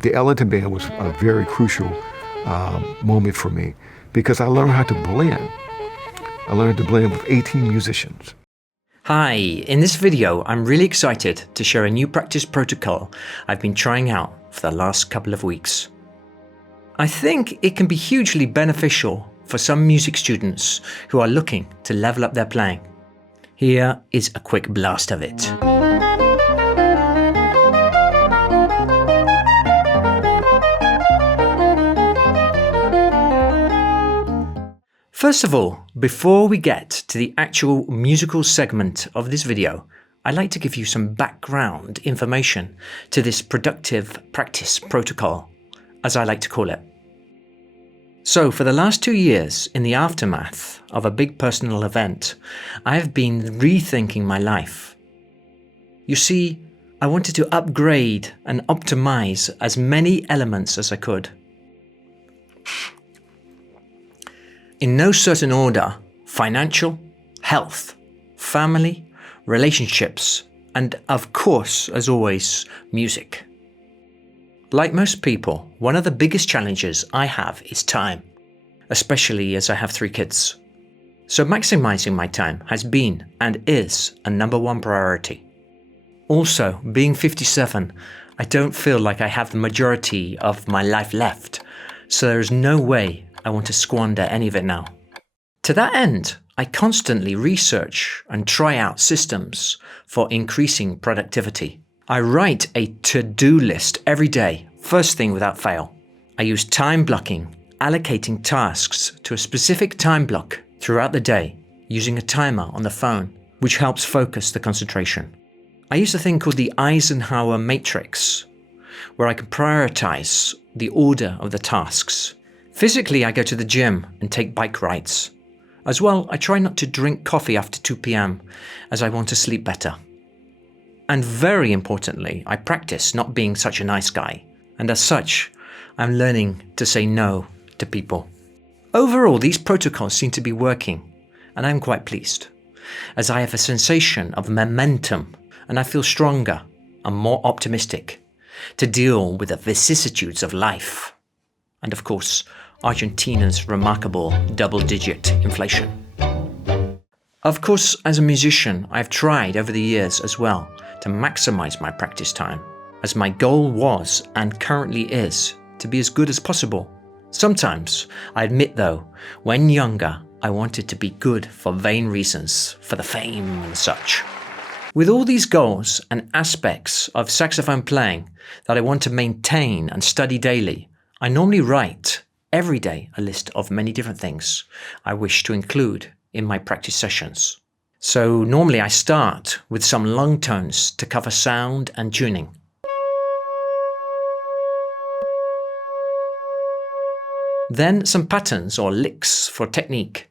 The Ellington Band was a very crucial moment for me because I learned how to blend. I learned to blend with 18 musicians. Hi, in this video I'm really excited to share a new practice protocol I've been trying out for the last couple of weeks. I think it can be hugely beneficial for some music students who are looking to level up their playing. Here is a quick blast of it. First of all, before we get to the actual musical segment of this video, I'd like to give you some background information to this productive practice protocol, as I like to call it. So for the last 2 years, in the aftermath of a big personal event, I have been rethinking my life. You see, I wanted to upgrade and optimize as many elements as I could. In no certain order: financial, health, family, relationships, and of course, as always, music. Like most people, one of the biggest challenges I have is time, especially as I have 3 kids. So maximizing my time has been and is a #1 priority. Also, being 57, I don't feel like I have the majority of my life left, so there is no way I want to squander any of it now. To that end, I constantly research and try out systems for increasing productivity. I write a to-do list every day, first thing without fail. I use time blocking, allocating tasks to a specific time block throughout the day, using a timer on the phone, which helps focus the concentration. I use a thing called the Eisenhower Matrix, where I can prioritize the order of the tasks. Physically, I go to the gym and take bike rides. As well, I try not to drink coffee after 2 p.m. as I want to sleep better. And very importantly, I practice not being such a nice guy. And as such, I'm learning to say no to people. Overall, these protocols seem to be working, and I'm quite pleased, as I have a sensation of momentum and I feel stronger and more optimistic to deal with the vicissitudes of life. And of course, Argentina's remarkable double-digit inflation. Of course, as a musician, I've tried over the years as well to maximize my practice time, as my goal was and currently is to be as good as possible. Sometimes, I admit though, when younger, I wanted to be good for vain reasons, for the fame and such. With all these goals and aspects of saxophone playing that I want to maintain and study daily, I normally write every day a list of many different things I wish to include in my practice sessions. So normally I start with some long tones to cover sound and tuning. Then some patterns or licks for technique.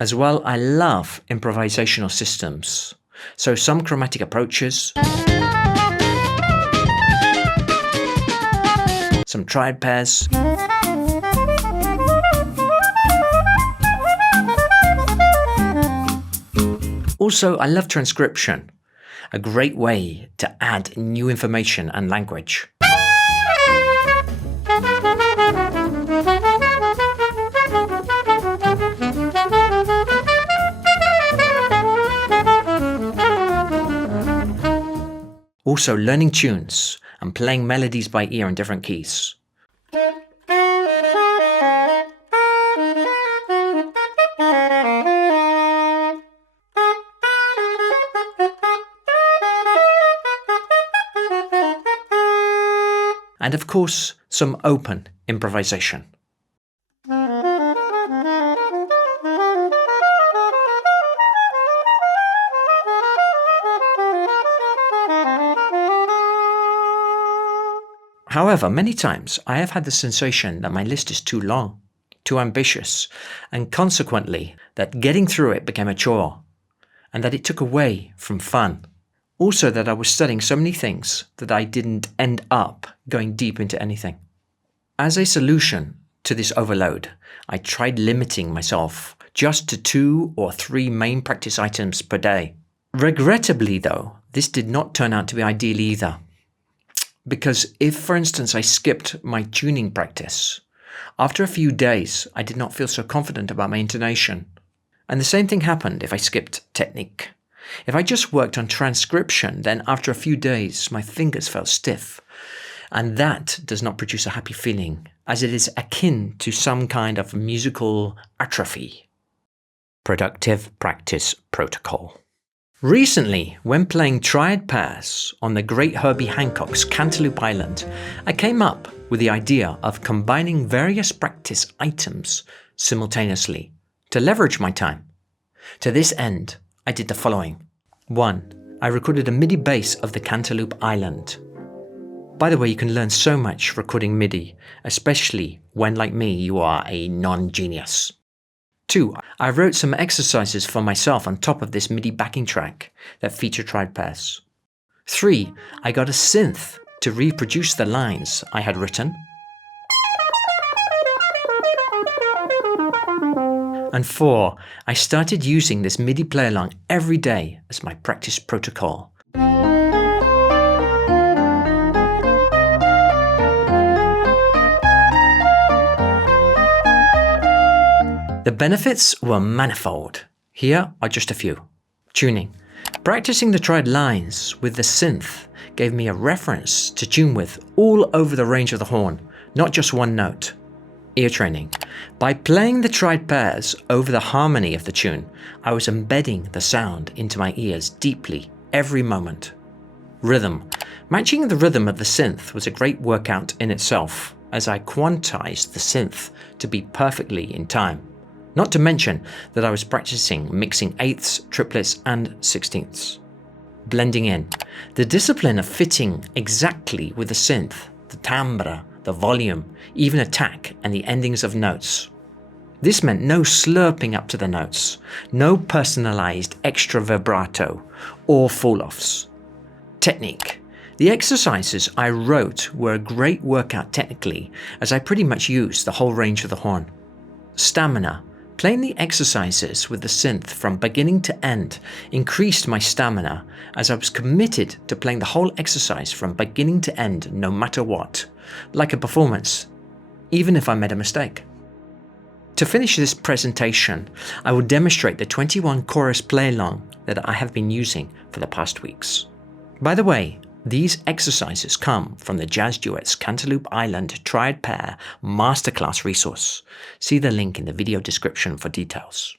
As well, I love improvisational systems, so some chromatic approaches, some Triad Pairs, also I love Transcription, a great way to add new information and language. Also learning tunes and playing melodies by ear in different keys. And of course, some open improvisation. However, many times I have had the sensation that my list is too long, too ambitious, and consequently that getting through it became a chore, and that it took away from fun. Also that I was studying so many things that I didn't end up going deep into anything. As a solution to this overload, I tried limiting myself just to 2 or 3 main practice items per day. Regrettably though, this did not turn out to be ideal either. Because if, for instance, I skipped my tuning practice, after a few days I did not feel so confident about my intonation. And the same thing happened if I skipped technique. If I just worked on transcription, then after a few days my fingers felt stiff. And that does not produce a happy feeling, as it is akin to some kind of musical atrophy. Productive Practice Protocol. Recently, when playing Triad Pairs on the great Herbie Hancock's Cantaloupe Island, I came up with the idea of combining various practice items simultaneously to leverage my time. To this end, I did the following. 1. I recorded a MIDI bass of the Cantaloupe Island. By the way, you can learn so much recording MIDI, especially when, like me, you are a non-genius. 2. I wrote some exercises for myself on top of this MIDI backing track that feature Triad Pairs. 3. I got a synth to reproduce the lines I had written. And 4. I started using this MIDI play-along every day as my practice protocol. The benefits were manifold. Here are just a few. Tuning. Practicing the triad lines with the synth gave me a reference to tune with all over the range of the horn, not just one note. Ear training. By playing the triad pairs over the harmony of the tune, I was embedding the sound into my ears deeply every moment. Rhythm. Matching the rhythm of the synth was a great workout in itself, as I quantized the synth to be perfectly in time. Not to mention that I was practicing mixing eighths, triplets, and sixteenths. Blending in. The discipline of fitting exactly with the synth, the timbre, the volume, even attack, and the endings of notes. This meant no slurping up to the notes, no personalized extra vibrato, or fall-offs. Technique. The exercises I wrote were a great workout technically, as I pretty much used the whole range of the horn. Stamina. Playing the exercises with the synth from beginning to end increased my stamina, as I was committed to playing the whole exercise from beginning to end no matter what, like a performance, even if I made a mistake. To finish this presentation, I will demonstrate the 21 chorus play-along that I have been using for the past weeks. By the way, these exercises come from the Jazzduets Cantaloupe Island Triad Pair Masterclass resource. See the link in the video description for details.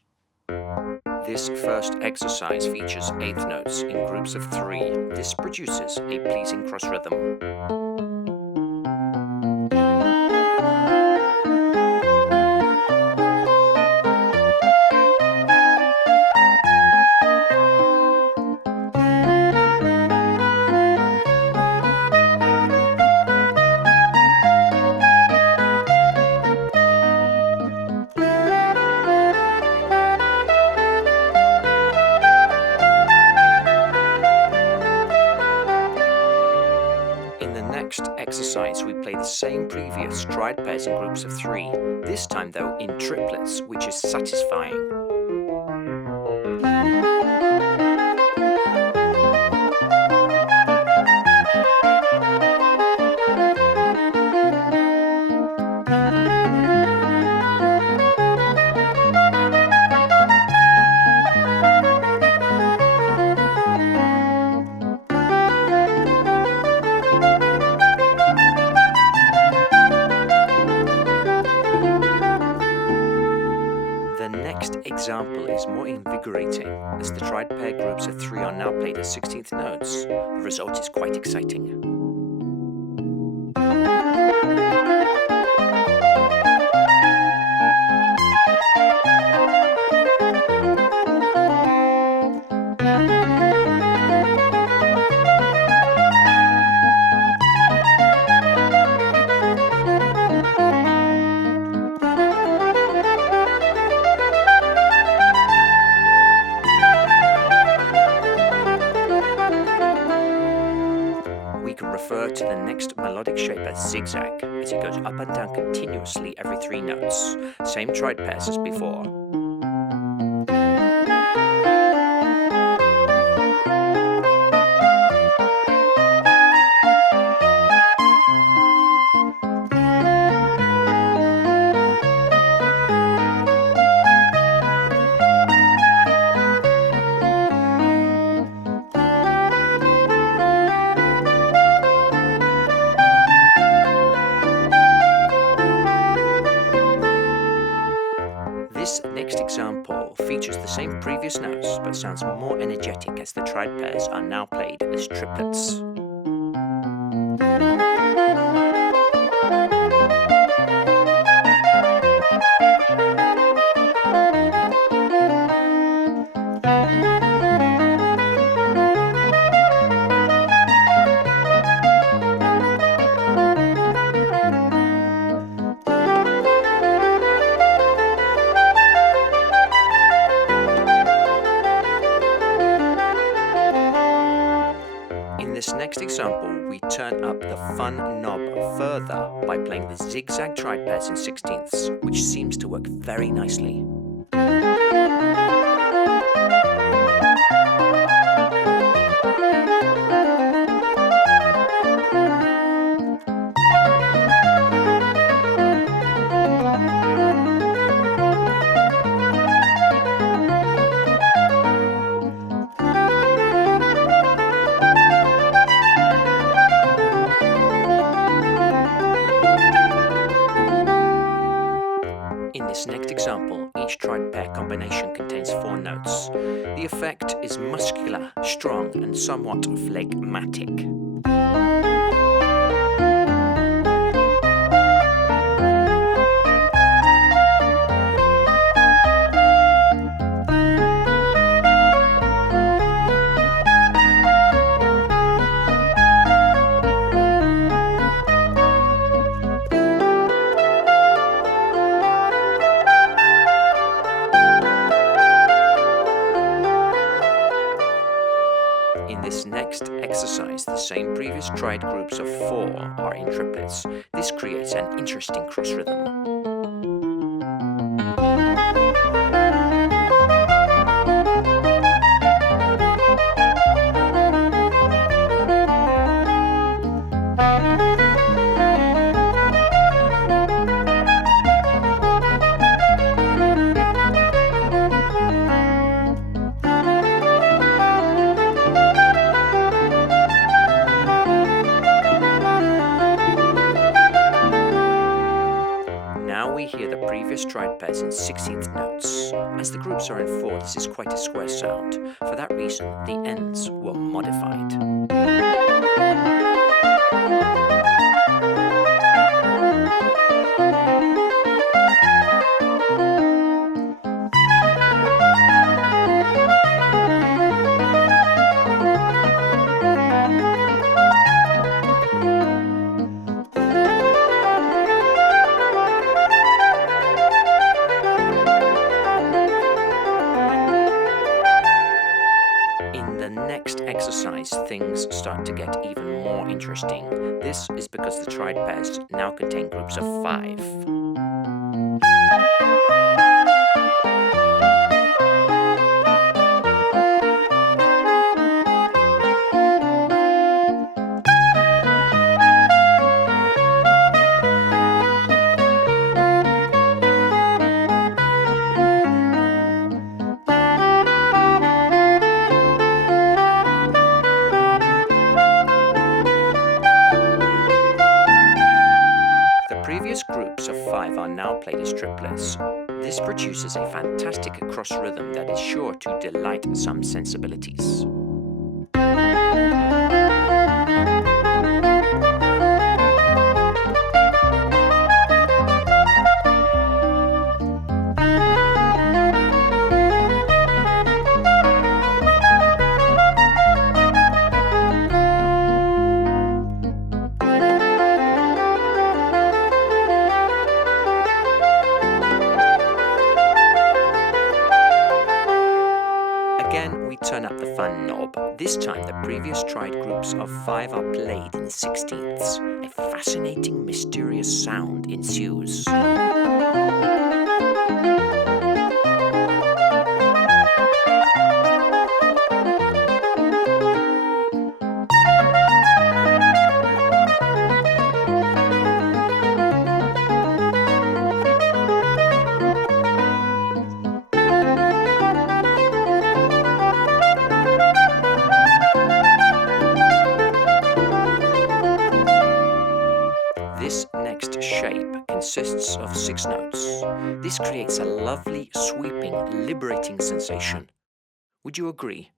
This first exercise features eighth notes in groups of 3. This produces a pleasing cross rhythm. Exercise, we play the same previous triad pairs in groups of 3, this time though in triplets, which is satisfying. Example is more invigorating, as the triad pair groups of 3 are now played at 16th notes. The result is quite exciting. To the next melodic shape as Zig Zag, as it goes up and down continuously every 3 notes. Same triad pairs as before. This next example features the same previous notes but sounds more energetic as the triad pairs are now played as triplets. In this next example, we turn up the fun knob further by playing the Zig Zag triad pairs in 16ths, which seems to work very nicely. In this next example, each triad pair combination contains 4 notes. The effect is muscular, strong, and somewhat phlegmatic. In this next exercise, the same previous triad groups of 4 are in triplets. This creates an interesting cross rhythm. Now we hear the previous triad pairs in 16th notes. As the groups are in 4, this is quite a square sound. For that reason, the ends were modified. Next exercise, things start to get even more interesting. This is because the triad pairs now contain groups of 5. Previous groups of 5 are now played as triplets. This produces a fantastic cross rhythm that is sure to delight some sensibilities. Turn up the fun knob. This time the previous triad groups of 5 are played in 16ths. A fascinating, mysterious sound ensues. This next shape consists groups of 6 notes. This creates a lovely, sweeping, liberating sensation. Would you agree?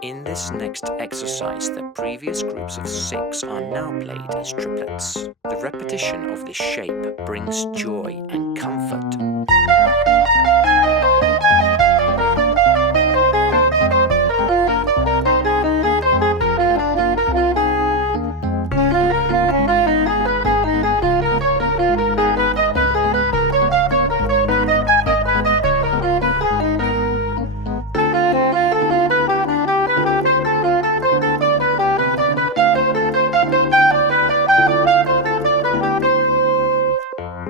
In this next exercise, the previous groups of 6 are now played as triplets. The repetition of this shape brings joy and comfort.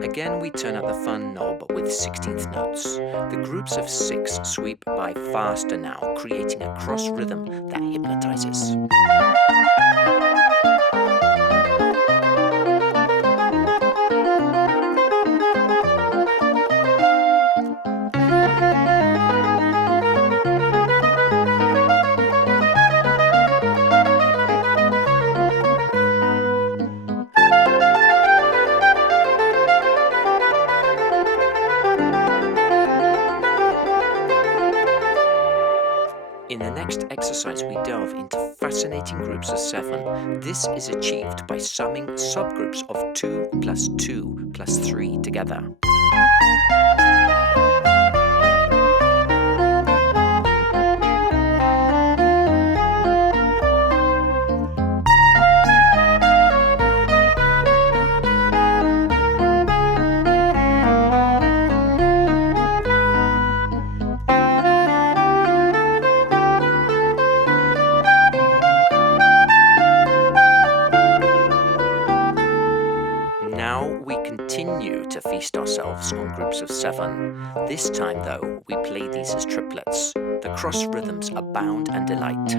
Again, we turn up the fun knob with 16th notes. The groups of 6 sweep by faster now, creating a cross rhythm that hypnotizes. In the next exercise, we delve into fascinating groups of 7. This is achieved by summing subgroups of 2 plus 2 plus 3 together. To feast ourselves on groups of 7. This time, though, we play these as triplets. The cross rhythms abound and delight.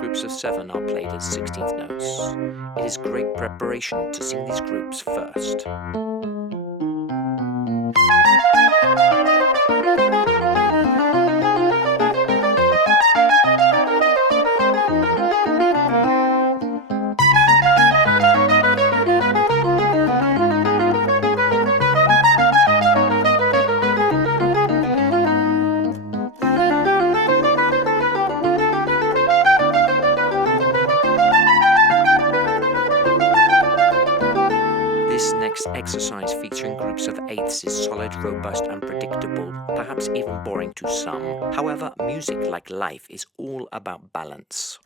Groups of 7 are played at 16th notes. It is great preparation to sing these groups first. Exercise featuring groups of 8ths is solid, robust and predictable, perhaps even boring to some. However, music, like life, is all about balance.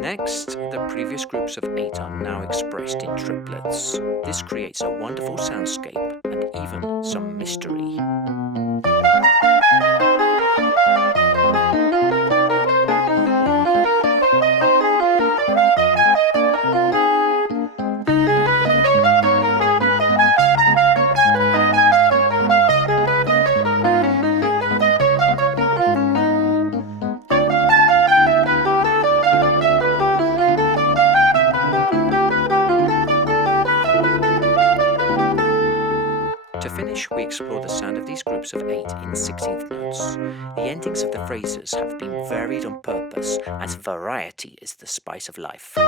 Next, the previous groups of 8 are now expressed in triplets. This creates a wonderful soundscape and even some mystery. explore the sound of these groups of 8 in 16th notes. The endings of the phrases have been varied on purpose, as variety is the spice of life.